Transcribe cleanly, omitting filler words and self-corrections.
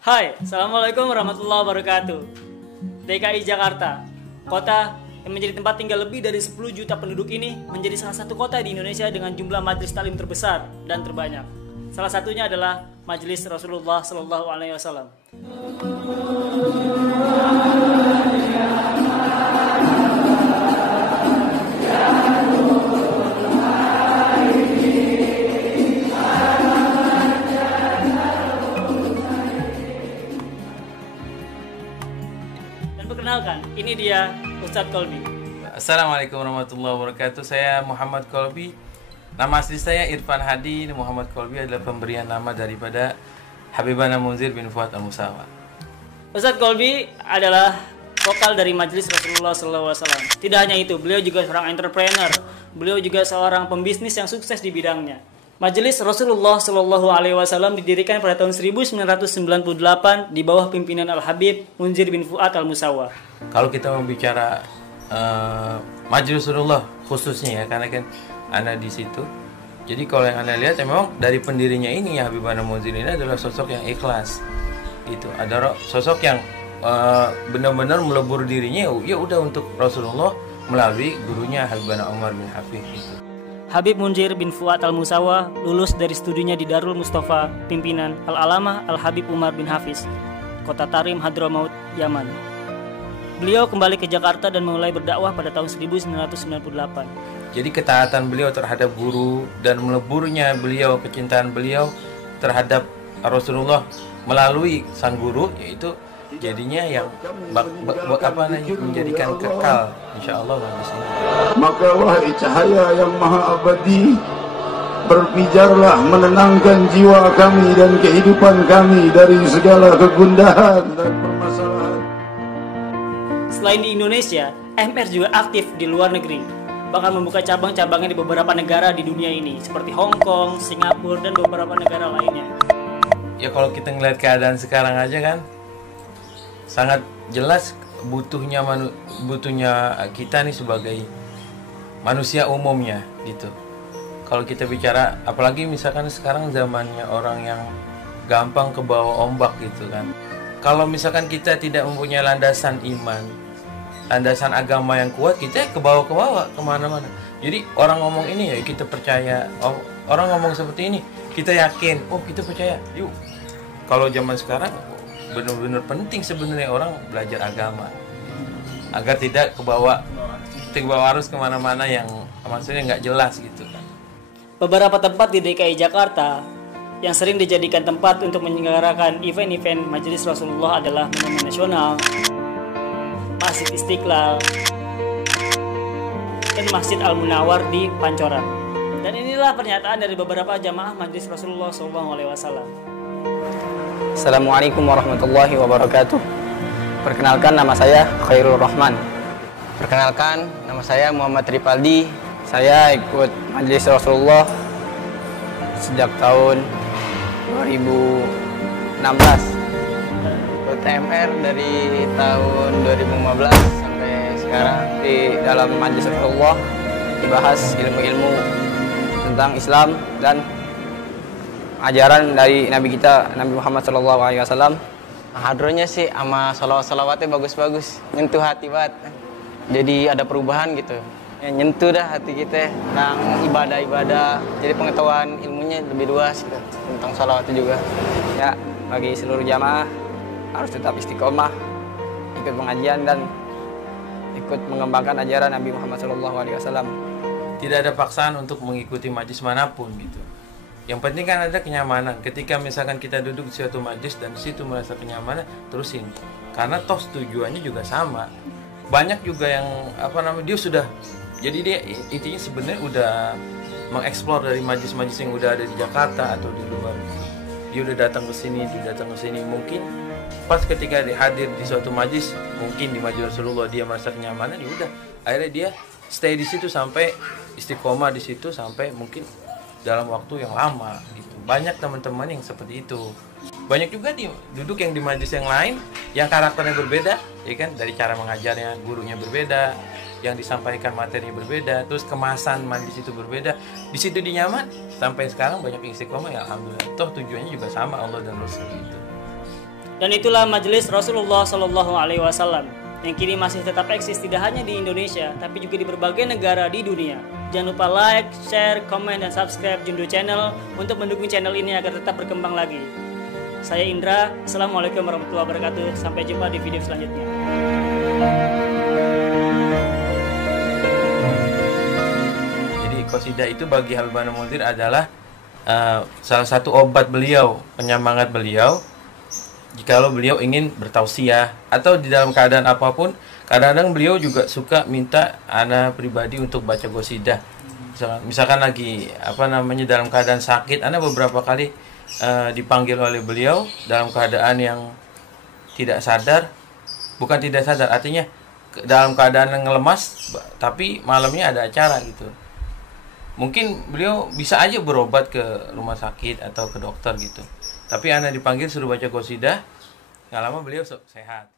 Hai, Assalamualaikum warahmatullahi wabarakatuh. DKI Jakarta, kota yang menjadi tempat tinggal lebih dari 10 juta penduduk ini menjadi salah satu kota di Indonesia dengan jumlah majelis taklim terbesar dan terbanyak. Salah satunya adalah Majelis Rasulullah Sallallahu Alaihi Wasallam. Dan perkenalkan, ini dia Ustadz Kolbi. Assalamualaikum warahmatullahi wabarakatuh. Saya Muhammad Kolbi. Nama asli saya Irfan Hadi. Muhammad Kolbi adalah pemberian nama daripada Habibana Munzir bin Fuad Al-Musawa. Ustadz Kolbi adalah vokal dari Majelis Rasulullah SAW. Tidak hanya itu, beliau juga seorang entrepreneur. Beliau juga seorang pembisnis yang sukses di bidangnya. Majelis Rasulullah SAW didirikan pada tahun 1998 di bawah pimpinan Al-Habib Munzir bin Fuad Al-Musawa. Kalau kita membicara Majelis Rasulullah khususnya ya, karena kan Anda di situ. Jadi kalau yang Anda lihat memang dari pendirinya ini ya, Habibana Munzir ini adalah sosok yang ikhlas. Gitu. Ada sosok yang benar-benar melebur dirinya ya udah untuk Rasulullah melalui gurunya Habibana Umar bin Hafid gitu. Habib Munzir bin Fuad Al-Musawa lulus dari studinya di Darul Mustafa, pimpinan Al-Alamah Al-Habib Umar bin Hafiz, Kota Tarim, Hadramaut, Yaman. Beliau kembali ke Jakarta dan mulai berdakwah pada tahun 1998. Jadi ketaatan beliau terhadap guru dan meleburnya beliau, kecintaan beliau terhadap Rasulullah melalui sang guru, yaitu jadinya yang menjadikan kekal insyaallah di sini. Maka wahai cahaya yang maha abadi, berpijarlah menenangkan jiwa kami dan kehidupan kami dari segala kegundahan dan permasalahan. Selain di Indonesia, MR juga aktif di luar negeri, bahkan membuka cabang-cabangnya di beberapa negara di dunia ini seperti Hong Kong, Singapura, dan beberapa negara lainnya. Ya kalau kita ngeliat keadaan sekarang aja kan sangat jelas butuhnya kita nih sebagai manusia umumnya gitu. Kalau kita bicara apalagi misalkan sekarang zamannya orang yang gampang kebawa ombak gitu kan. Kalau misalkan kita tidak mempunyai landasan iman, landasan agama yang kuat, kita kebawa kemana-mana. Jadi orang ngomong ini ya kita percaya, orang ngomong seperti ini kita yakin, oh kita percaya, yuk. Kalau zaman sekarang benar-benar penting sebenarnya orang belajar agama agar tidak kebawa arus kemana-mana yang maksudnya nggak jelas gitu kan. Beberapa tempat di DKI Jakarta yang sering dijadikan tempat untuk menyelenggarakan event-event Majelis Rasulullah adalah Monumen Nasional, Masjid Istiqlal, dan Masjid Al-Munawar di Pancoran. Dan inilah pernyataan dari beberapa jamaah Majelis Rasulullah SAW. Assalamualaikum warahmatullahi wabarakatuh. Perkenalkan, nama saya Khairul Rahman. Perkenalkan, nama saya Muhammad Ripaldi. Saya ikut Majelis Rasulullah sejak tahun 2016. Ikut TMR dari tahun 2015 sampai sekarang. Di dalam Majelis Rasulullah dibahas ilmu-ilmu tentang Islam dan ajaran dari Nabi kita, Nabi Muhammad SAW. Hadronya sih sama salawat-salawatnya bagus-bagus, nyentuh hati banget. Jadi ada perubahan gitu, ya, nyentuh dah hati kita tentang ibadah-ibadah. Jadi pengetahuan ilmunya lebih luas gitu, tentang salawatnya juga. Ya, bagi seluruh jamaah harus tetap istiqomah, ikut pengajian dan ikut mengembangkan ajaran Nabi Muhammad SAW. Tidak ada paksaan untuk mengikuti majlis manapun gitu. Yang penting kan ada kenyamanan. Ketika misalkan kita duduk di suatu majlis dan di situ merasa kenyamanan, terusin. Karena toh tujuannya juga sama. Banyak juga yang dia sudah, jadi dia intinya sebenarnya udah mengeksplor dari majlis-majlis yang udah ada di Jakarta atau di luar. Dia udah datang ke sini, mungkin pas ketika dia hadir di suatu majlis, mungkin di Majelis Rasulullah dia merasa kenyamanan, ya udah. Akhirnya dia stay di situ sampai istiqomah di situ sampai mungkin dalam waktu yang lama gitu. Banyak teman-teman yang seperti itu. Banyak juga duduk yang di majelis yang lain yang karakternya berbeda, ya kan, dari cara mengajarnya, gurunya berbeda, yang disampaikan materinya berbeda, terus kemasan majelis itu berbeda. Di situ dinyaman sampai sekarang banyak yang istiqomah, ya alhamdulillah. Toh tujuannya juga sama, Allah dan Rasul gitu. Dan itulah majelis Rasulullah Shallallahu Alaihi Wasallam yang kini masih tetap eksis tidak hanya di Indonesia, tapi juga di berbagai negara di dunia. Jangan lupa like, share, komen, dan subscribe Jundo Channel untuk mendukung channel ini agar tetap berkembang lagi. Saya Indra, Assalamualaikum warahmatullahi wabarakatuh. Sampai jumpa di video selanjutnya. Jadi qasidah itu bagi Habibana Munzir adalah salah satu obat beliau, penyemangat beliau. Jikalau beliau ingin bertausiah atau di dalam keadaan apapun, kadang-kadang beliau juga suka minta ana pribadi untuk baca qasidah. Misalkan lagi dalam keadaan sakit, ana beberapa kali dipanggil oleh beliau dalam keadaan yang tidak sadar, bukan tidak sadar, artinya dalam keadaan yang lemas, tapi malamnya ada acara gitu. Mungkin beliau bisa aja berobat ke rumah sakit atau ke dokter gitu. Tapi ana dipanggil suruh baca qasidah, nggak lama beliau sehat.